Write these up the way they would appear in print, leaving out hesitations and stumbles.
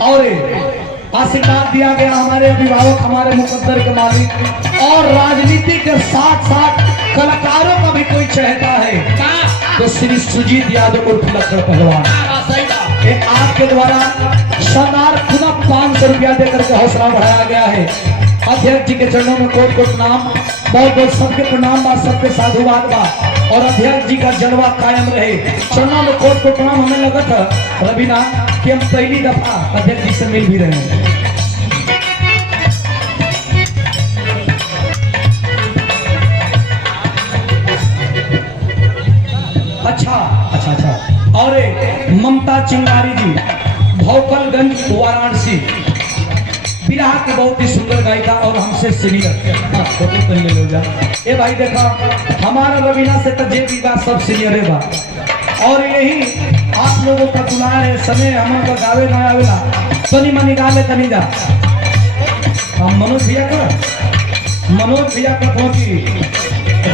और आशीर्वाद दिया गया हमारे अभिभावक, हमारे मुकद्दर के मालिक, और राजनीति के साथ साथ कलाकारों का भी कोई चाहता है तो श्री सुजीत यादव उर्फ लक्कड़ पहलवान, आपके द्वारा शानदार पुनः 500 रुपया देकर के हौसला बढ़ाया गया है। अध्यक्ष जी के चरणों में कोट कोट प्रणाम, बहुत बहुत सबके प्रणाम बा, सबके साधुवाद बा, और अध्यक्ष जी का जलवा कायम रहे। चरणों में कोट कोट प्रणाम। हमें लगा था रवीना कि हम पहली दफा अध्यक्ष जी से मिल भी रहे हैं। अच्छा। और ममता चिंगारी जी, भौकलगंज वाराणसी, बिरहा के बहुत ही सुंदर गायिका और हमसे सीनियर। फोटो पहले लो जा। ए भाई देखा, हमारा रवीना से तो जे भी बात सब सीनियर है बा, और यही आप लोगों का दुलार है। समय हमारे गावे ना आवेला तनी मनी गाले तनी जा। हम मनोज भैया का पहुंची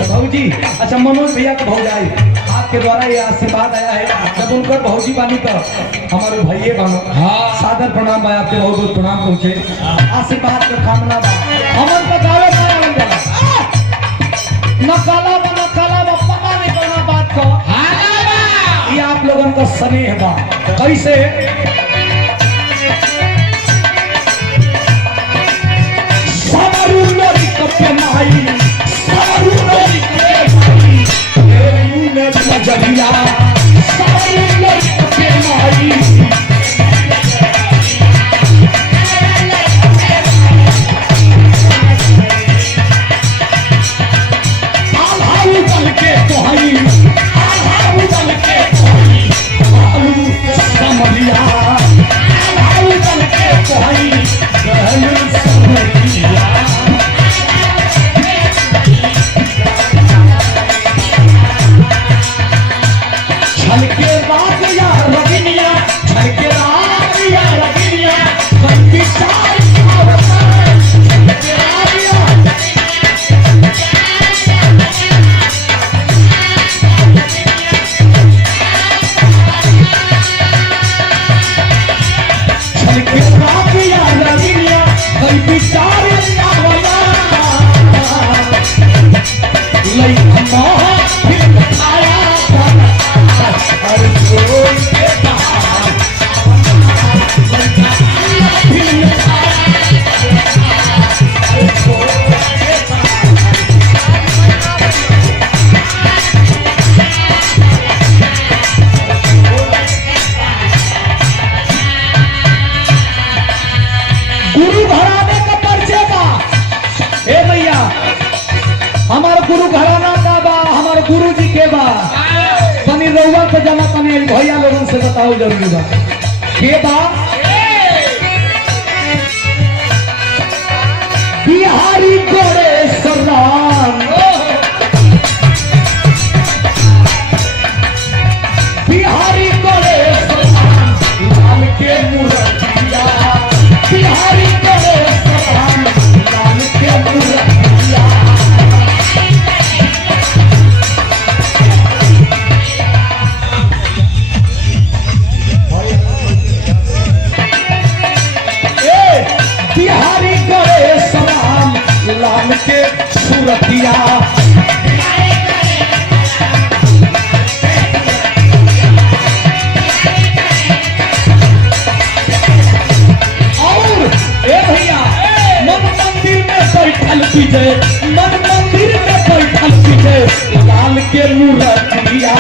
भाजी। अच्छा, मनोज भैया का भौजाई, आपके द्वारा ये आशीर्वाद आया है। जब उनकर भौजी बानी तो हमारे भाइये बानो, सादर प्रणाम भाई, आपके बहुत बहुत प्रणाम पहुंचे। आशीर्वाद का कामना बा हमन का गावे नकाला बा पता नहीं कोना बात को ये आप लोगों का स्नेह बा। कैसे सारू लोरी कपे माई, सारू लोरी कपे माई, ने नजरिया सारू लोरी कपे माई, आल्हाऊ दल के तोहरी, आल्हाऊ दल के तोहरी, आलू समरिया, आल्हाऊ दल के तोहरी, रहलू समरिया। छलके रात या रविनिया, छलके रात या रविनिया, बंदी चाय खावता है, छलके रात या छलके रात या रविनिया, बंदी चाय खावता लई अम्मा फिर बताया हर कोई के बाहर गुरु घराने का परिचय बा। हे भैया, हमारे गुरु घराना का बा, हमारे गुरु जी के बा। तनी रउआ को जमा तनी भैया लोगों से बताओ जरूरी बा के बा। बिहारी गोरे सरदार, बिहारी गोरे सरदार, लाल के मुरतिया, बिहारी गोरे सरदार, लाल के मुरतिया। बिहारी करे सलाम, लाल के सूरतिया, और ए भैया, मन मंदिर में बैठल विजय, मन मंदिर में बैठल विजय, लाल के मूर्तिया,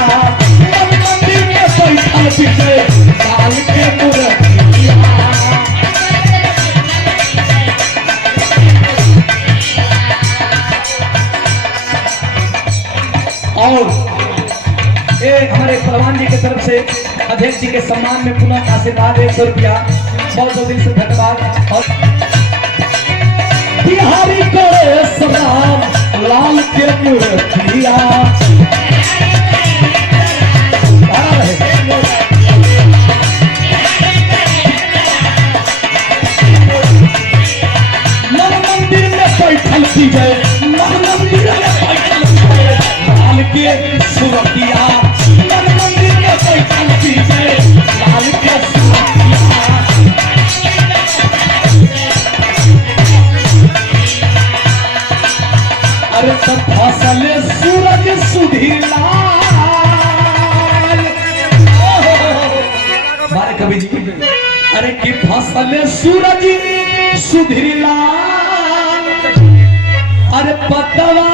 मन मंदिर में बैठल विजय, लाल के मूर्तिया। और ये हमारे पहलवान जी की तरफ से अध्यक्ष जी के सम्मान में पुनः आशीर्वाद 100 रुपया, बहुत बहुत दिन से धन्यवाद। और बिहारी करे सलाम, लाल के मूर्तिया, मन मंदिर में बैठल विजय, मन मंदिर में बैठल विजय, लाल के सूरतिया, मन मंदिर में बैठल विजय, लाल के सूरतिया। फसल सूरज सुधीर लाल। मारे कवि जी अरे कि फसल सूरज सुधीर लाल, अरे पतवा